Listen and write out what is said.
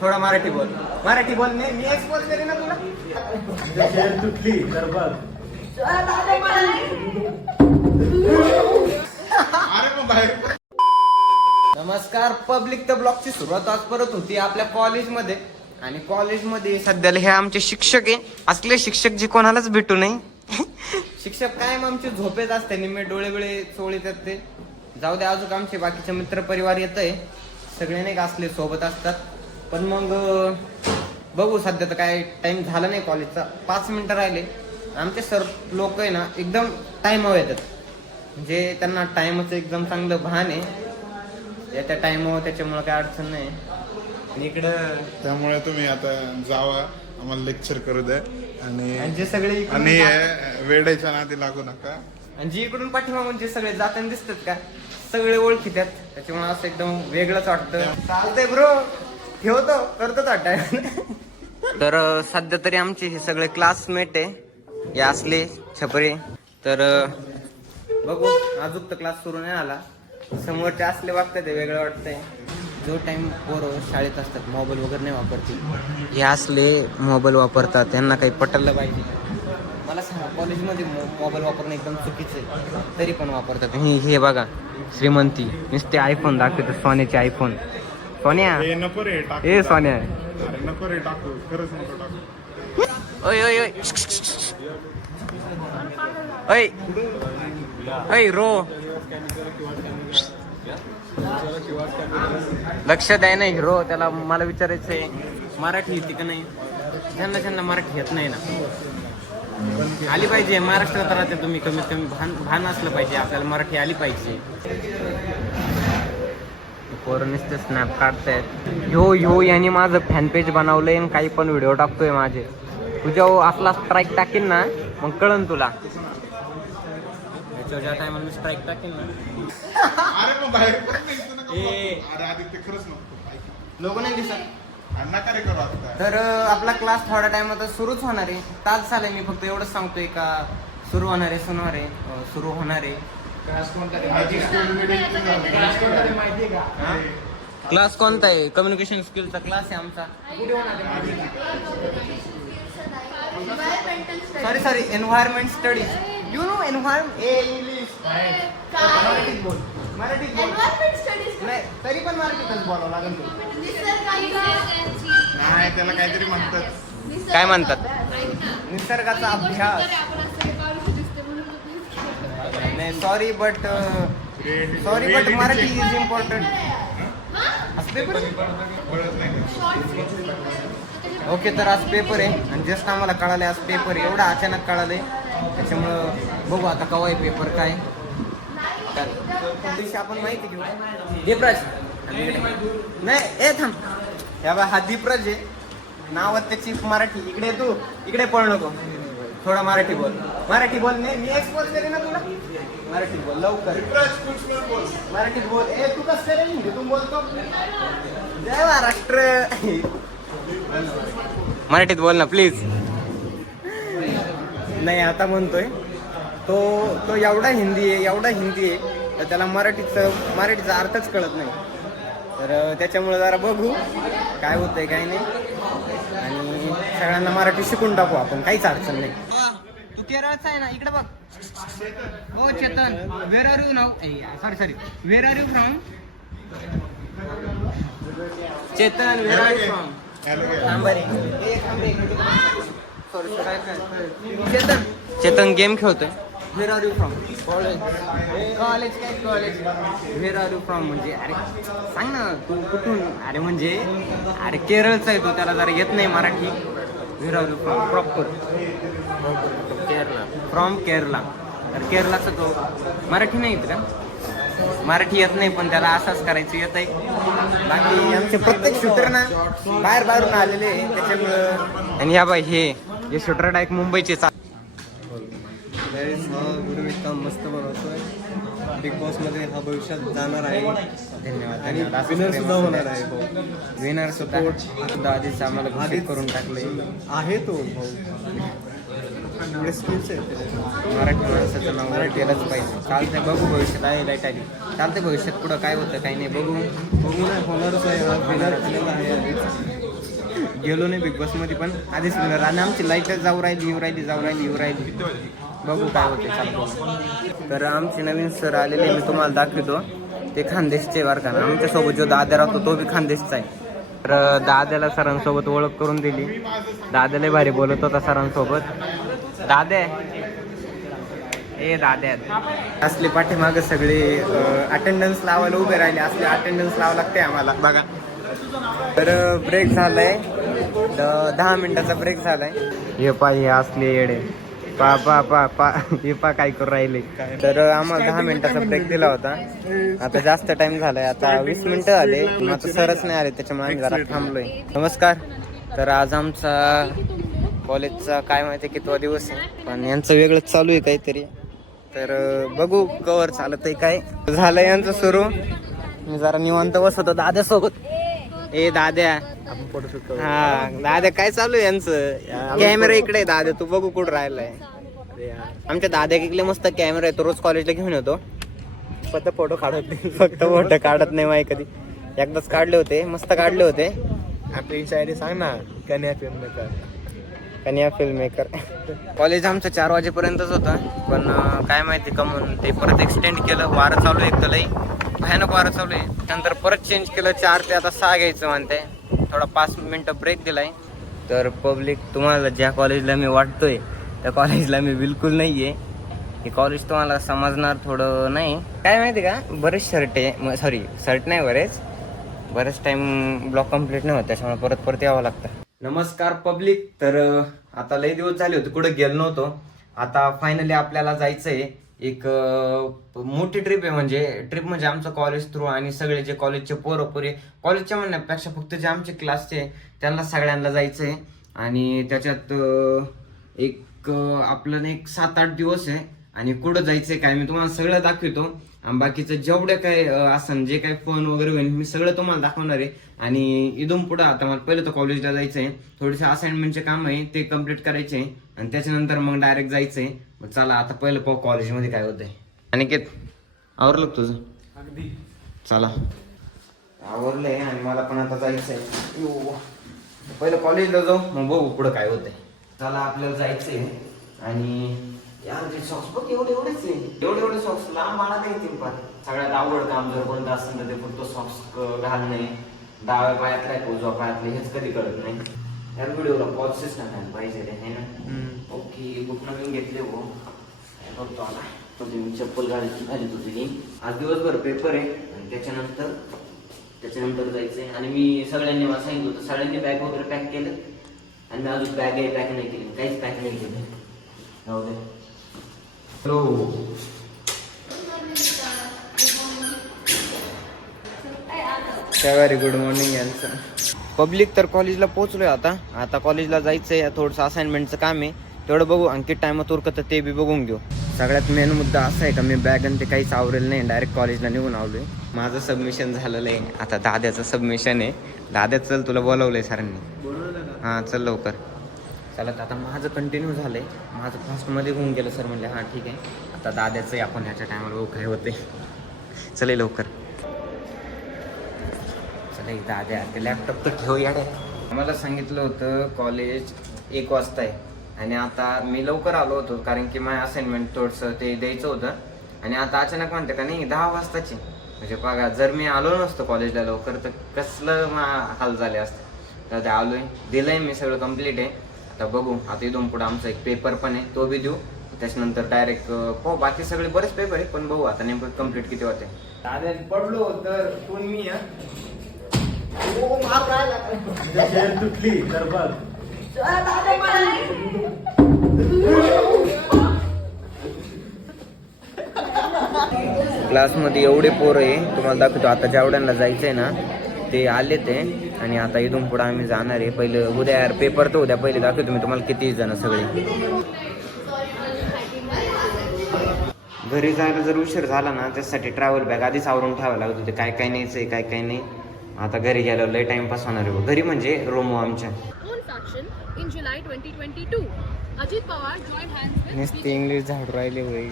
थोडा मराठी बोल. मराठी बोल मी मी एक्सपोज करेन ना तुला? शेर तुटली तर बघ नमस्कार पब्लिक द ब्लॉगची सुरुवात आज परत होती आपल्या कॉलेजमध्ये आणि कॉलेजमध्ये सध्याला हे आमचे शिक्षक आहे. असले शिक्षक जे कोणालाच भेटू नाही शिक्षक कायम आमचे झोपेत असते निम्मे डोळे बिळे चोळीत आहेत ते जाऊ दे अजून आमचे बाकीचे मित्र परिवार येत आहे सगळे नाही का असले सोबत असतात? पण मग बघू सध्या तर काय टाइम झाला नाही कॉलेजचा पाच मिनिटं राहिले. आमचे सर लोक आहे ना एकदम टाईमावर येतात. म्हणजे त्यांना टाइमचं एकदम चांगलं भान आहे. त्या टाइमवर त्याच्यामुळे काय अडचण नाही. आणि इकडं त्यामुळे तुम्ही आता जावा. आम्हाला लेक्चर करू द्या. आणि आणि जे सगळे इकडून आणि अं, वेडायच्या नादी लागू नका. आणि जे इकडून पाठीमागून जे सगळे जाताना दिसतात का सगळे ओळखीत आहेत. त्याच्यामुळे असं एकदम वेगळंच वाटतं. चालतंय ब्रो ठेवतो करतो तर सध्या तरी आमचे हे सगळे क्लासमेट आहे. हे असले छपरे. तर बघू अजून तर क्लास सुरू नाही आला समोरचे असले वागतात ते वेगळं वाटतंय. जो टाइम पोरं शाळेत असतात मोबाईल वगैरे नाही वापरते हे असले मोबाईल वापरतात त्यांना काही पटलं पाहिजे. मला सांगा कॉलेजमध्ये मोबाईल वापरणं एकदम चुकीचं आहे. तरी पण वापरतात. हे हे बघा श्रीमंती. नुसते आयफोन दाखवतात सोन्याचे आयफोन सोन्या. हे नको रे टाकू ए सोन्या. अरे नको रे टाकू. खरंच नको टाकू. ओय ओय ओय. ओय. ओय रो. लक्ष द्याय नाही हिरो त्याला मला विचारायचं आहे मराठी येते का नाही? ज्यांना ज्यांना मराठी येत नाही ना. आली पाहिजे महाराष्ट्रात राहते तुम्ही कमीत कमी भान भान असलं पाहिजे आपल्याला मराठी आली पाहिजे. नुसते स्नॅप काढतायत. ह्यो ह्यो यांनी माझं फॅन पेज बनवलंय आणि काही पण व्हिडिओ टाकतोय माझे. तुझ्या असला स्ट्राईक टाकीन ना मग कळन तुला. त्याच्यावर ज्या टायमाला मी स्ट्राईक टाकीन ना. लोक नाही दिसत. आणि नका रे करू आता तर आपला क्लास थोड्या टाइमात सुरूच होणार आहे. तास झाले मी फक्त एवढंच सांगतोय का सुरू होणार आहे सुरू आहे. अं, सुरू होणार आहे. क्लास कोणता आहे? कम्युनिकेशन स्किलचा क्लास आहे? आमचा. Sorry sorry environment studies you know environment A English मराठीत बोल. मराठीत बोल. नाही तरी पण मराठीतच बोलावं लागेल तुला. नाही त्याला काहीतरी म्हणतात. काय म्हणतात? निसर्गाचा अभ्यास. नाही sorry but sorry but Marathi is important आज पेपर कळत नाही. ओके तर आज पेपर आहे. आणि जस्ट आम्हाला कळाले आज पेपर एवढा अचानक कळाले त्याच्यामुळं बघू आता कवा आहे पेपर काय दिवशी आपण माहिती घेऊ. दीपराज. नाही ए थांब. ह्या बा हा दीपराज आहे. नावात त्याची मराठी. इकडे तू. इकडे पळ नको. थोडा मराठी बोल. मराठी बोल नाही मी एक्सपोज करेन ना तुला? मराठी बोल लवकर. मराठीत बोल. ए तू कसं रे हिंदीतून बोलतो. जय महाराष्ट्र. मराठीत बोल ना प्लीज नाही आता म्हणतोय. तो तो एवढा हिंदी आहे एवढा हिंदी आहे तर त्याला मराठीचं मराठीचा अर्थच कळत नाही. तर त्याच्यामुळे जरा बघू काय होतंय काय नाही. आणि सगळ्यांना मराठी शिकून टाकू आपण काहीच अडचण नाही. तू केरळचा आहे ना इकडे बघ. हो Chetan where are you now sorry sorry where are you from Chetan where are you from Chetan Chetan game खेळतोय. Where are you from college college काय college where are you from म्हणजे? अरे सांग ना तू कुठून? अरे म्हणजे अरे केरळचा आहे तो त्याला जरा येत नाही Marathi. Where are you from proper Kerala. From Kerala. तर केरलाचा तो मराठी नाही येत का? मराठी येत नाही पण त्याला असंच करायचं येत आहे बाकी आमचे प्रत्येक शूटर ना बाहेर बाहेरून आलेले त्याच्यामुळं आणि ह्या बाई हे जे शूटर डायरेक्ट मुंबईचे चा गाईस हा व्हिडिओ इतका मस्त बनवतोय. बिग बॉसमध्ये हा भविष्यात जाणार आहे. धन्यवाद आणि धन्यवाद. विनर सुद्धा होणार आहे भाऊ. विनर सुद्धा. सुद्धा आधीच आम्हाला घोषित करून टाकले. आहे तो भाऊ. एवढे स्किल्स आहेत त्याच्यात. मराठी माणसाचं नाव मराठीलाच पाहिजे. चालतंय बघू भविष्यात. आहे लाइट आली चालतंय भविष्यात पुढं काय होतं काही नाही. बघू. बघू नाही होणारच आहे. हा विनर झालेला आहे आधीच. गेलो नाही बिगमध्ये पण आधीच विनर आणि आमची लाइट जाऊ राहिली येऊ राहिली जाऊ राहिली येऊ राहिली. बघू काय होते चालतो तर आमचे नवीन सर आलेले मी तुम्हाला दाखवतो. ते खानदेशचे बरं का आमच्यासोबत जो दादा राहतो तो बी खानदेशचा आहे. तर दाद्याला सरांसोबत ओळख करून दिली. दाद्याला भारी बोलत होता सरांसोबत. दादे. ए दाद्या असले पाठीमागं सगळे अटेंडन्स लावायला उभे राहिले. असले अटेंडन्स लावा लागते आम्हाला. बघा. तर ब्रेक झालाय. द- दहा मिनिटाचा ब्रेक झालाय. हे पाहिजे असले येडे. पा पा पा पा हे पा काय करू राहिले. तर आम्हाला दहा मिनिटाचा ब्रेक दिला होता. आता जास्त टाइम झालाय. आता वीस मिनिटं झाले आता सरच नाही. आले. त्याच्यामुळे आम्ही जरा थांबलोय. नमस्कार. तर आज आमचा कॉलेजचा काय माहिती कितवा दिवस आहे. पण यांचं वेगळंच चालू आहे काहीतरी. तर बघू कवर चालत आहे काय. झालं यांचं सुरू. मी जरा निवांत बसवतो दाद्यासोबत ए दाद्या. हा दाद्या काय चालू आहे यांचं? कॅमेरा इकडे आहे दाद्या तू बघू कुठं राहिलाय. आमच्या दाद्या इकडे मस्त कॅमेरा आहे तो रोज कॉलेजला घेऊन येतो. फक्त फोटो काढत नाही फक्त फोटो काढत नाही माही कधी. एकदाच काढले होते मस्त काढले होते. आपली शायरी सांग ना कन्या फिल्म कन्या फिल्म मेकर कॉलेज आमचं चार वाजेपर्यंतच होतं पण अं, काय माहिती का म्हणून ते परत एक्सटेंड केलं वारं चालू आहे एक तर लई. भयानक वारं चालू आहे. त्यानंतर परत चेंज केलं चार ते आता सहा घ्यायचं म्हणते थोडा पाच मिनटं ब्रेक दिलाय. तर पब्लिक तुम्हाला ज्या कॉलेजला मी वाटतोय त्या कॉलेजला मी बिलकुल नाही आहे हे कॉलेज तुम्हाला समजणार थोडं नाही. काय माहिती का? बरेच शर्ट आहे. सॉरी शर्ट नाही बरेच. बरेच टाइम ब्लॉक कंप्लीट नाही होत त्याच्यामुळे परत परत यावं लागतं. नमस्कार पब्लिक तर आता लई दिवस झाले होते कुठं गेलो नव्हतो. आता फायनली आपल्याला जायचं आहे एक मोठी ट्रिप आहे म्हणजे ट्रिप म्हणजे आमचं कॉलेज थ्रू आणि सगळे जे कॉलेजचे पोरं पोरे कॉलेजच्या म्हणण्यापेक्षा फक्त जे आमचे क्लासचे त्यांना सगळ्यांना जायचं आहे आणि त्याच्यात एक आपलं एक सात आठ दिवस आहे आणि कुठं जायचं आहे काय मी तुम्हाला सगळं दाखवतो. आणि बाकीचं जेवढं काय असन जे काय फोन वगैरे होईल मी सगळं तुम्हाला दाखवणार आहे. आणि इथून पुढं आता मला पहिलं तर कॉलेजला जायचं आहे थोडेसे असाइनमेंटचे काम आहे ते कंप्लीट करायचे आहे. आणि त्याच्यानंतर मग डायरेक्ट जायचं आहे मग चला आता पहिलं पाहू कॉलेजमध्ये काय होतंय. अनिकेत आवरलं का तुझं? अगदी. चला. आवरलंय आणि मला पण आता जायचंय. यो. पहिलं कॉलेजला जाऊ मग बघू पुढं काय होतंय. चला आपल्याला जायचंय. आणि यार ते सॉक्स बघ एवढे एवढेच आहे. एवढे एवढे सॉक्स लांब बाळा येतील पण. सगळ्यात अवघड काम जर कोणतं असेल तर ते फक्त सॉक्स घालणे. डाव्या पायात काय उजव्या पायातले हेच कधी कळत नाही. या व्हिडिओला पॉसेस नाही पाहिजे रे है ना? ओके बुक नवीन घेतले हो. काय करतो आला म्हणजे मी चप्पल घालायची घालीत होती ती आज दिवसभर पेपर आहे आणि त्याच्यानंतर त्याच्यानंतर जायचंय. आणि मी सगळ्यांनी मला सांगितलं होतं सगळ्यांनी बॅग वगैरे पॅक केलं. आणि मी अजून बॅग पॅक नाही केली. काहीच पॅक नाही केलं. जाऊ दे. हॅलो व्हेरी गुड मॉर्निंग यांचं पब्लिक तर कॉलेजला पोहोचलोय आता. आता कॉलेजला जायचंय थोडंसं असाइनमेंटचं काम आहे. तेवढं बघू आणखी टाइमात उरकत ते बी बघून घेऊ. सगळ्यात मेन मुद्दा असा आहे का मी बॅग आणि ते काहीच आवरेल नाही डायरेक्ट कॉलेजला निघून आवलोय माझं सबमिशन झालेलं आहे. आता दाद्याचं सबमिशन आहे. दाद्याचं चल तुला बोलवलंय सरांनी. हां चल लवकर. चला तर आता माझं कंटिन्यू झालंय. माझं फास्टमध्ये होऊन गेलं सर म्हणले हां ठीक आहे. आता दाद्याचंही आपण ह्याच्या टायमाला बघू काय होते. चले लवकर. आता इथं आधी आता लॅपटॉप तर ठेव याडे आम्हाला सांगितलं होतं कॉलेज एक वाजता आहे. आणि आता मी लवकर आलो होतो कारण की माझं असाइनमेंट थोडंसं ते द्यायचं होतं. आणि आता अचानक म्हणते का नाही दहा वाजताची म्हणजे बघा जर मी आलो नसतो कॉलेजला लवकर तर कसलं मा हाल झाले असते. तर ते आलोय. दिलंय मी सगळं कंप्लीट आहे. आता बघू आता इथून पुढं आमचा एक पेपर पण आहे तो बी देऊ. त्याच्यानंतर डायरेक्ट हो बाकी सगळे बरेच पेपर आहे पण बघू आता नेमकं कंप्लीट किती होते. पडलो तर कोण मी तुटली तर बघ क्लासमध्ये एवढे पोरं आहे तुम्हाला दाखवतो. आता जेवढ्यांना जायचंय ना ते आले ते. आणि आता इथून पुढे आम्ही जाणार आहे. पहिलं उद्या यार पेपर तर उद्या पहिले दाखवतो मी तुम्हाला किती जण सगळे. घरी जायला जर उशीर झाला ना त्यासाठी ट्रॅव्हल बॅग आधीच आवरून ठेवावं लागत होते. काय काय न्यायचंय काय काय नाही. आता घरी गेल्यावर लय टाइमपास होणार आहे घरी म्हणजे रोमो आमच्या. Own faction in July 2022. Ajit Pawar joined hands with नुसते इंग्लिश झाडू राहिले होई